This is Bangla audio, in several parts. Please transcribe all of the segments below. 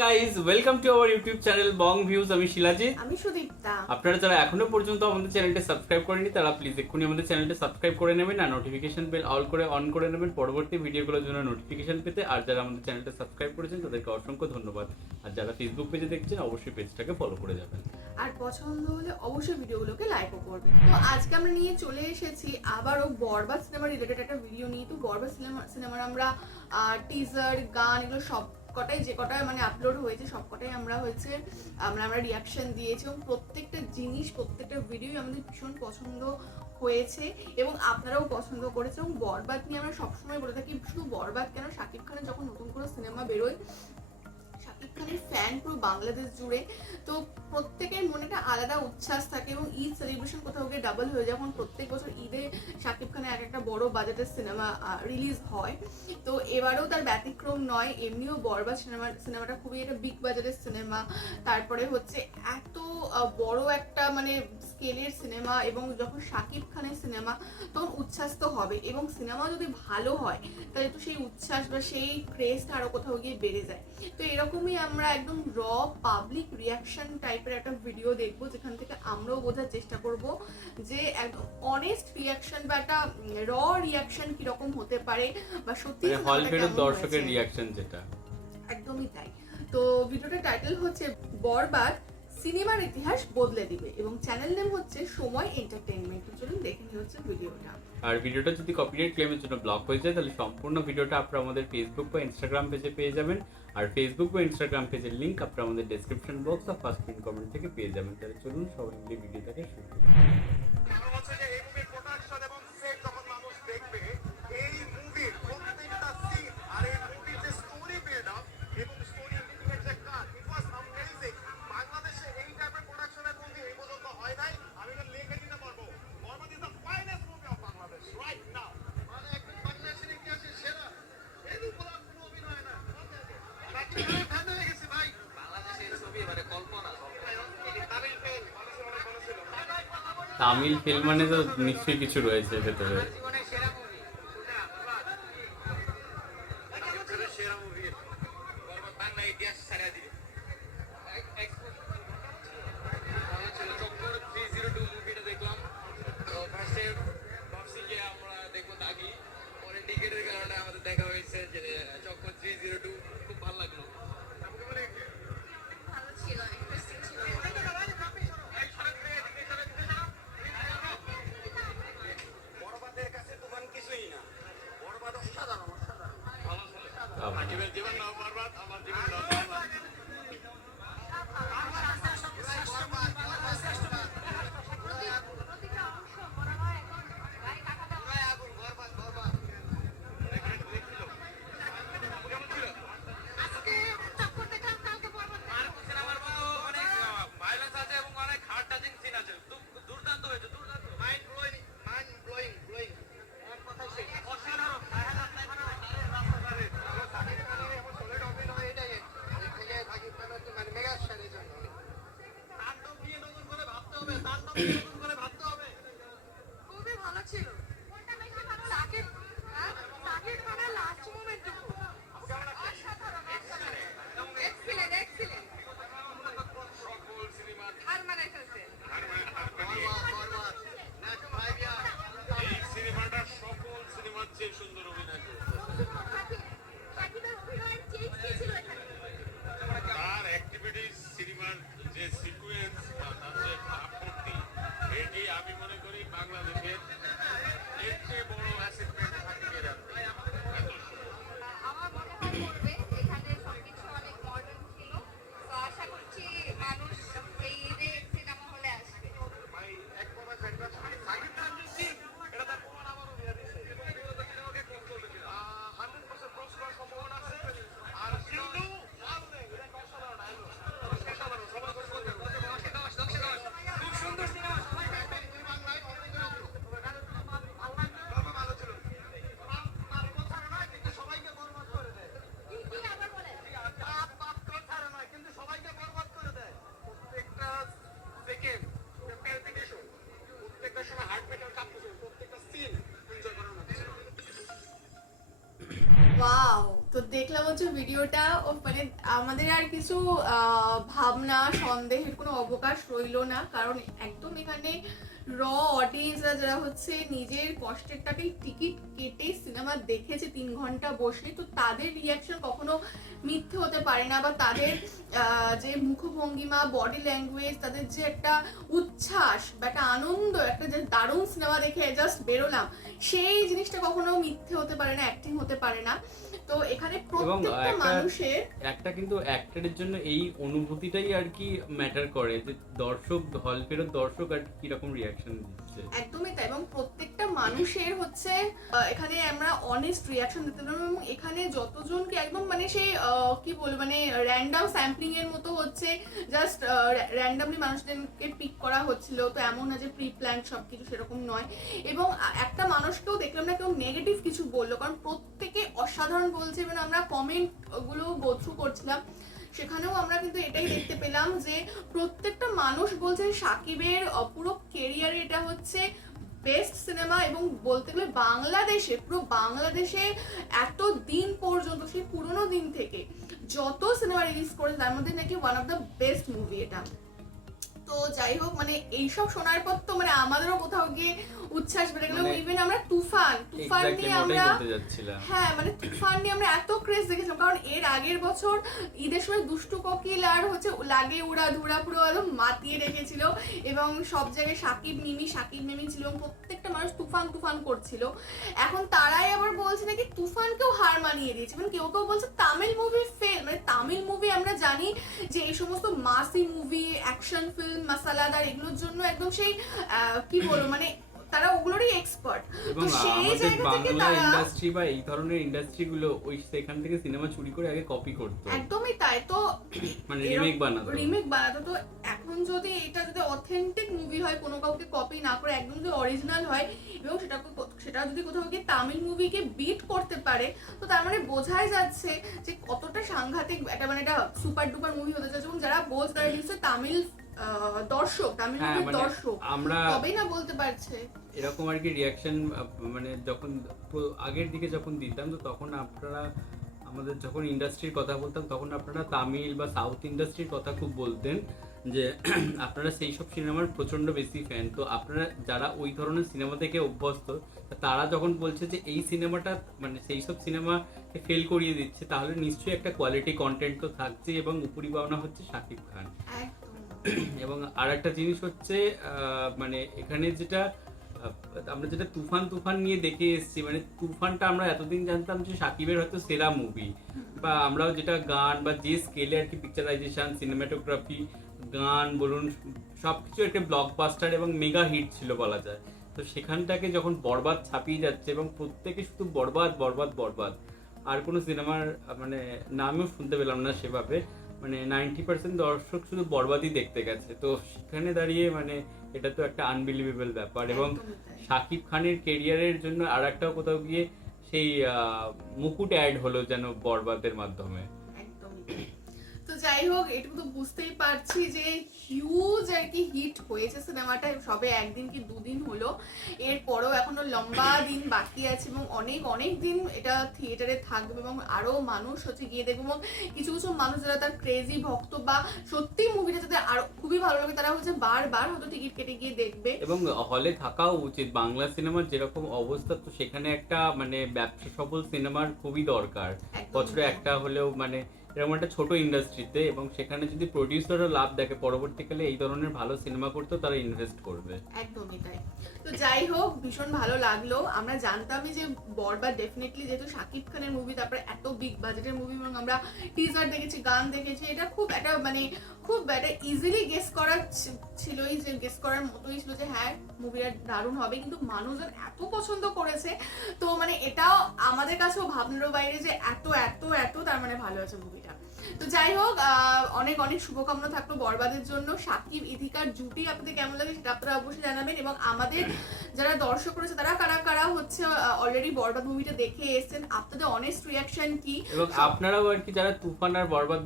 Guys, welcome to our YouTube channel Bong views. আমি শিলাজিৎ। আমি সুদীপ্তা। আপনারা যারা এখনো পর্যন্ত আমাদের চ্যানেলটা সাবস্ক্রাইব করেনি তারা প্লিজ এক্ষুনি আমাদের চ্যানেলটা সাবস্ক্রাইব করে নেবেন আর নোটিফিকেশন বেল অন করে নেবেন পরবর্তী ভিডিওগুলোর জন্য নোটিফিকেশন পেতে। আর যারা আমাদের চ্যানেলটা সাবস্ক্রাইব করেছেন তাদেরকে অসংখ্য ধন্যবাদ। আর যারা ফেসবুক পেজে দেখছেন অবশ্যই পেজটাকে ফলো করে যাবেন। আর পছন্দ হলে অবশ্যই ভিডিওগুলোকে লাইকও করবেন। তো আজকে আমরা নিয়ে চলে এসেছি আবারও বরবাদ সিনেমা রিলেটেড একটা ভিডিও নিয়ে। তো বরবাদ সিনেমার আমরা টিজার, গান, এগুলো সব কটাই যে কটাই মানে আপলোড হয়েছে সব কটাই আমরা রিয়াকশন দিয়েছি এবং প্রত্যেকটা জিনিস প্রত্যেকটা ভিডিও আমাদের ভীষণ পছন্দ হয়েছে এবং আপনারাও পছন্দ করেছে। এবং বরবাদ নিয়ে আমরা সবসময় বলে থাকি, শুধু বরবাদ কেন, শাকিব খানের যখন নতুন কোনো সিনেমা বেরোয় শাকিব খানের ফ্যান পুরো বাংলাদেশ জুড়ে, তো প্রত্যেকের মনে একটা আলাদা উচ্ছ্বাস থাকে এবং ঈদ সেলিব্রেশন কোথাও গিয়ে ডাবল হয়ে যায়। যখন প্রত্যেক বছর ঈদে শাকিব খানের একটা বড় বাজেটের সিনেমা রিলিজ হয়, তো এবারেও তার ব্যতিক্রম নয়। এমনিও বরবাদ সিনেমাটা খুবই একটা বিগ বাজেটের সিনেমা, তারপরে হচ্ছে এত বড় একটা মানে স্কেলের সিনেমা, এবং যখন শাকিব খানের সিনেমা তখন উচ্ছ্বাস তো হবে, এবং সিনেমা যদি ভালো হয় তাহলে তো সেই উচ্ছ্বাস বা সেই ক্রেজটা আরো কোথাও গিয়ে বেড়ে যায়। তো এরকমই আমরা একদম র পাবলিক রিয়াকশন টাইপের একটা ভিডিও দেখবো, যেখান থেকে আমরাও বোঝার চেষ্টা করব যে একদম অনেস্ট রিয়াকশন বা একটা র রিয়াকশন কিরকম হতে পারে, বা সত্যি হল ফেরত দর্শকের রিয়াকশন যেটা একদমই তাই। তো ভিডিওটার টাইটেল হচ্ছে বরবাদ সিনেমার ইতিহাস বদলে দিবে এবং চ্যানেল নেম হচ্ছে সময় এন্টারটেইনমেন্ট। চলুন দেখে নিই হচ্ছে ভিডিওটা। আর ভিডিওটা যদি কপিরাইট ক্লেমের জন্য ব্লক হয়ে যায় তাহলে সম্পূর্ণ ভিডিওটা আপনারা আমাদের ফেসবুক বা ইনস্টাগ্রাম পেজে পেয়ে যাবেন। আর ফেসবুক বা ইনস্টাগ্রাম পেজের লিংক আপনারা আমাদের ডেসক্রিপশন বক্স আর ফার্স্ট পিন কমেন্ট থেকে পেয়ে যাবেন। তাহলে চলুন সবাই মিলে ভিডিওটাকে শুরু করি। কারণ হচ্ছে যে এই মুভির প্রোডাকশন এবং সেট যখন মানুষ দেখবে, এই মুভির প্রত্যেকটা সিন আর এই মুভির যে স্টোরি বিল্ড আপ এবং স্টোরি এডিটিং এর যে কাট, ইট ওয়াজ অ্যামেজিং। বাংলাদেশে এই টাইপের প্রোডাকশনের মুভি এই পর্যন্ত হয় নাই। আমি এটা লিখে দিতে পারবো, বরবাদ is the finest movie of Bangladesh right now. মানে একদম বাংলাদেশের ইতিহাসে সেরা। এর উপর আর কোনো অভিনয় না। বাকি আমি ফ্যান হয়ে গেছি ভাই। বাংলাদেশের ছবি মানে কল্পনা তামিল ফিল্ম মানুষের অনেক ভালো ছিল। তামিল ফিল্ম মানে তো নিশ্চয়ই কিছু রয়েছে ভেতরে। সেরা মুভি বরবাদ বাংলা ইতিহাস ছাড়া দিবে। চক্কর 302 মুভিটা দেখলাম। তো ফার্স্টে ভাবছি যে আমরা দেখবো দাগি, পরে টিকেটের কারণে আমাদের দেখা হয়েছে যে চক্কর 302 খুব ভালো লাগলো। ভালো ছিল, ইন্টারেস্টিং ছিল। বরবাদের কাছে তুফান কিছুই না। বরবাদ অসাধারণ অসাধারণ ভালো ছিল। আবার। আকিবের জীবন নাও বরবাদ, আমার জীবন নাও বরবাদ। খুবই ভালো ছিল। সাকিব সাকিব খানের লাস্ট মোমেন্টটুকু অসাধারণ, এক্সিলেন্ট এক্সিলেন্ট। হার মানায় ফেলছে। এই সিনেমাটা সকল সিনেমার চেয়ে সুন্দর অভিনয় করেছে। সাকিবের অভিনয়ের চেঞ্জ কি ছিল এখানে? তার অ্যাক্টিভিটিস, সিনেমার যে সিকোয়েন্স বা তার যে ভাবমূর্তি, এটি আমি মনে করি বাংলাদেশের এর চেয়ে বড় অ্যাচিভমেন্ট থাকে এত সুন্দর। আমার মনে হয় করবে, এখানে সবকিছু অনেক মডার্ন ছিল। তো আশা করছি মানুষ এই ঈদে সিনেমা হলে আসবে। ভাই এক কথা ফ্যানটা সাকিব খান যে এটা তার প্রমাণ আবারও দিয়ে দিচ্ছে। 100% ক্রস করার সম্ভাবনা আছে। আর কিন্তু এটা অসাধারণ ডায়লগ, অসাধারণ সবাই করে বলতে খুব সুন্দর সিনেমা। সবাই বাংলায় অনেক দেখলাম হচ্ছে ভিডিওটা, ও মানে আমাদের আর কিছু ভাবনা সন্দেহের কোনো অবকাশ রইলো না, কারণ একদম এখানে র অডিয়েন্সরা যারা হচ্ছে নিজের কষ্টের টাকায় টিকিট কেটে সিনেমা দেখেছে 3 ঘন্টা বসে, তো তাদের রিয়াকশন কখনো মিথ্যে হতে পারে না, বা তাদের যে মুখভঙ্গিমা, বডি ল্যাঙ্গুয়েজ, তাদের যে একটা উচ্ছ্বাস বা একটা আনন্দ, একটা যে দারুণ সিনেমা দেখে জাস্ট বেরোলাম, সেই জিনিসটা কখনো মিথ্যে হতে পারে না, অ্যাক্টিং হতে পারে না। তো এখানে প্রত্যেকটা মানুষের একটা কিন্তু অ্যাক্টরের জন্য এই অনুভূতিটাই আর কি ম্যাটার করে, যে দর্শক, হল ফেরত দর্শক আর কি রকম রিয়াকশন দিচ্ছে। একদমই তাই, এবং প্রত্যেকটা মানুষের হচ্ছে এখানে আমরা অনেস্ট রিয়াকশন দিতে পারবো, এবং এখানে যতজনকে একদম মানে সেই কি বলবো মানে র্যান্ডম স্যাম্পলিং এর মতো হচ্ছে, জাস্ট র্যান্ডমলি মানুষদেরকে পিক করা হচ্ছিল, তো এমন না যে প্রি প্ল্যান সবকিছু, সেরকম নয়। এবং একটা মানুষকেও দেখলাম না কেউ নেগেটিভ কিছু বললো, কারণ প্রত্যেকে অসাধারণ বলছে, এবং আমরা কমেন্ট গুলো গো থ্রু করছিলাম, সেখানেও আমরা কিন্তু এটাই দেখতে পেলাম যে প্রত্যেকটা মানুষ বলছে সাকিবের পুরো কেরিয়ারে এটা হচ্ছে বেস্ট সিনেমা, এবং বলতে গেলে বাংলাদেশে, পুরো বাংলাদেশে এত দিন পর্যন্ত, সেই পুরোনো দিন থেকে যত সিনেমা রিলিজ করেছে তার মধ্যে নাকি one of the best movie এটা। তো যাই হোক, মানে এইসব শোনার পর তো মানে আমাদেরও কোথাও গিয়ে উচ্ছ্বাস বেড়ে গেল। ইভেন আমরা তুফান নিয়ে আমরা, হ্যাঁ মানে তুফান নিয়ে আমরা এত ক্রেজ দেখেছিলাম, কারণ এর আগের বছর ঈদের সময় দুষ্টু কোকিল আর হচ্ছে লাগে উড়া ধুরা পুরো একদম মাতিয়ে রেখেছিল, এবং সব জায়গায় সাকিব মিমি ছিল, এবং প্রত্যেকটা মানুষ তুফান করছিল। এখন তারাই আবার বলছে নাকি তুফানকেও হার মানিয়ে দিয়েছে, মানে কেউ বলছে তামিল মুভি ফেল। মানে তামিল মুভি আমরা জানি যে এই সমস্ত মাসি মুভি, অ্যাকশন ফিল্ম, মাসালাদার, এগুলোর জন্য একদম সেই কি বলবো মানে তারা ওগুলোরই এক্সপার্ট। তো সেই জায়গা থেকে তারা ইন্ডাস্ট্রি বা এই ধরনের ইন্ডাস্ট্রিগুলো ওই সেখান থেকে সিনেমা চুরি করে আগে কপি করতো, একদমই তাই। তো মানে রিমেক বানাতো। তো এখন যদি এটা যদি অথেন্টিক মুভি হয়, কোনো কাউকে কপি না করে একদম যদি অরিজিনাল হয়, এবং সেটা যদি কোথাও গিয়ে তামিল মুভিকে বিট করতে পারে, তো তার মানে বোঝাই যাচ্ছে যে কতটা সাংঘাতিক এটা, মানে এটা সুপার ডুপার মুভি হতে যাচ্ছে। এবং যারা বলছে তারা নিশ্চয়ই তামিল দর্শক, তামিল মুভির দর্শক, আমরা তবেই না বলতে পারছে এরকম আর কি রিয়াকশন। মানে যখন আগের দিকে যখন দিতাম, তো তখন আপনারা আমাদের যখন ইন্ডাস্ট্রির কথা বলতাম, তখন আপনারা তামিল বা সাউথ ইন্ডাস্ট্রির কথা খুব বলতেন, যে আপনারা সেই সব সিনেমার প্রচণ্ড বেশি ফ্যান। তো আপনারা যারা ওই ধরনের সিনেমা থেকে অভ্যস্ত, তারা যখন বলছে যে এই সিনেমাটা মানে সেই সব সিনেমাকে ফেল করিয়ে দিচ্ছে, তাহলে নিশ্চয়ই একটা কোয়ালিটি কন্টেন্ট তো থাকছে, এবং উপরি পাওনা হচ্ছে শাকিব খান। এবং আর একটা জিনিস হচ্ছে মানে এখানে যেটা আমরা যেটা তুফান নিয়ে দেখে এসেছি, মানে তুফানটা আমরা এতদিন জানতাম যে শাকিবের হয়তো সেরা মুভি, বা আমরাও যেটা গান বা যে স্কেলে আর কি পিকচারাইজেশন, সিনেমাটোগ্রাফি, গান বলুন, সবকিছু একটা ব্লকবাস্টার এবং মেগা হিট ছিল বলা যায়। তো সেখানটাকে যখন বরবাদ ছাপিয়ে যাচ্ছে, এবং প্রত্যেকে শুধু বরবাদ, আর কোনো সিনেমার মানে নামও শুনতে পেলাম না সেভাবে, মানে 90% দর্শক শুধু বরবাদই দেখতে গেছে। তো সেখানে দাঁড়িয়ে মানে এটা তো একটা আনবিলিভেবল ব্যাপার। এবং শাকিব খানের কেরিয়ারের জন্য আর একটা কোথাও গিয়ে সেই মুকুট অ্যাড হলো যেন বরবাদের মাধ্যমে। তো যাই হোক, এটুকু তো বুঝতেই পারছি যে হিউজ আর কি হিট হয়েছে সিনেমাটা, সবে একদিন কি দুদিন হলো, এরপরেও এখনো লম্বা দিন বাকি আছে, এবং অনেক দিন এটা থিয়েটারে থাকবে, এবং আরো মানুষ হচ্ছে গিয়ে দেখবে, এবং কিছু মানুষ যারা তার ক্রেজি ভক্ত বা সত্যি মুভিটা যাদের আরো খুবই ভালো লাগে, তারা হচ্ছে বারবার হয়তো টিকিট কেটে গিয়ে দেখবে। এবং হলে থাকাও উচিত। বাংলা সিনেমার যেরকম অবস্থা, তো সেখানে একটা মানে ব্যবসা সফল সিনেমার খুবই দরকার, বছরে একটা হলেও, মানে এরকম একটা ছোট ইন্ডাস্ট্রিতে, এবং সেখানে যদি প্রডিউসারও লাভ দেখে পরবর্তীকালে এই ধরনের ভালো সিনেমা করতেও তারা ইনভেস্ট করবে। একদমই তাই। তো যাই হোক, ভীষণ ভালো লাগলো। আমরা জানতামই যে বরবাদ ডেফিনেটলি, যেহেতু শাকিব খানের মুভি, তারপরে এত বিগ বাজেটের মুভি, এবং আমরা টিজার দেখেছি, গান দেখেছি, এটা খুব একটা মানে খুব একটা ইজিলি গেস করা ছিলই, যে গেস করার মতোই ছিল যে হ্যাঁ মুভিটা দারুণ হবে, কিন্তু মানুষজন এত পছন্দ করেছে, তো মানে এটাও আমাদের কাছেও ভাবনারও বাইরে যে এত তার মানে ভালো আছে মুভিটা। তো যাই হোক, অনেক শুভকামনা থাকলো বরবাদের জন্য। শাকিব ইথিকার জুটি আপনাদের কেমন লাগে সেটা আপনারা অবশ্যই জানাবেন, এবং আমাদের যারা দর্শক রয়েছে তারা কারা হচ্ছে অলরেডি বরবাদ মুভিটা দেখে এসেছেন, আপনাদের অনেস্ট রিয়াকশন কি, এবং আপনারাও আর কি যারা তুফান আর বরবাদ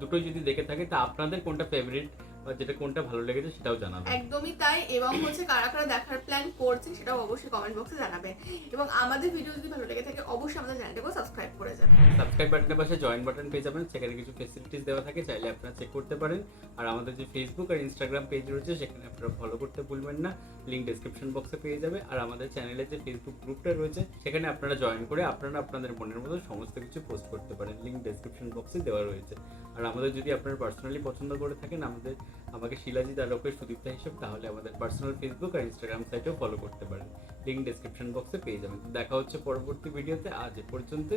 দুটোই যদি দেখে থাকে, তা আপনাদের কোনটা ফেভারিট বা যেটা কোনটা ভালো লেগেছে সেটাও জানাবেন। একদমই তাই। এবং হচ্ছে কারা কারা দেখার প্ল্যান করছে সেটাও অবশ্যই কমেন্ট বক্সে জানাবেন। এবং আমাদের ভিডিও যদি ভালো লেগে থাকে অবশ্যই আমাদের চ্যানেলটাকেও সাবস্ক্রাইব করে যাবেন। সাবস্ক্রাইব বাটনের পাশে জয়েন বাটন পেয়ে যাবেন, সেখানে কিছু ফেসিলিটিস দেওয়া থাকে, চাইলে আপনারা চেক করতে পারেন। আর আমাদের যে ফেসবুক আর ইনস্টাগ্রাম পেজ রয়েছে সেখানে আপনারা ফলো করতে ভুলবেন না, লিঙ্ক ডেসক্রিপশন বক্সে পেয়ে যাবে। আর আমাদের চ্যানেলের যে ফেসবুক গ্রুপটা রয়েছে সেখানে আপনারা জয়েন করে আপনারা আপনাদের মনের মতো সমস্ত কিছু পোস্ট করতে পারেন, লিঙ্ক ডেসক্রিপশন বক্সে দেওয়া রয়েছে। আর আমাদের যদি আপনারা পার্সোনালি পছন্দ করে থাকেন আমাকে শিলাজিৎ আলোকের সুদীপ্তা হিসেব, তাহলে আমাদের পার্সোনাল ফেসবুক আর ইনস্টাগ্রাম সাইটেও ফলো করতে পারেন, লিঙ্ক ডেসক্রিপশন বক্সে পেয়ে যাবেন। দেখা হচ্ছে পরবর্তী ভিডিওতে, আজ এ পর্যন্ত,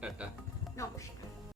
টাটা। নমস্কার।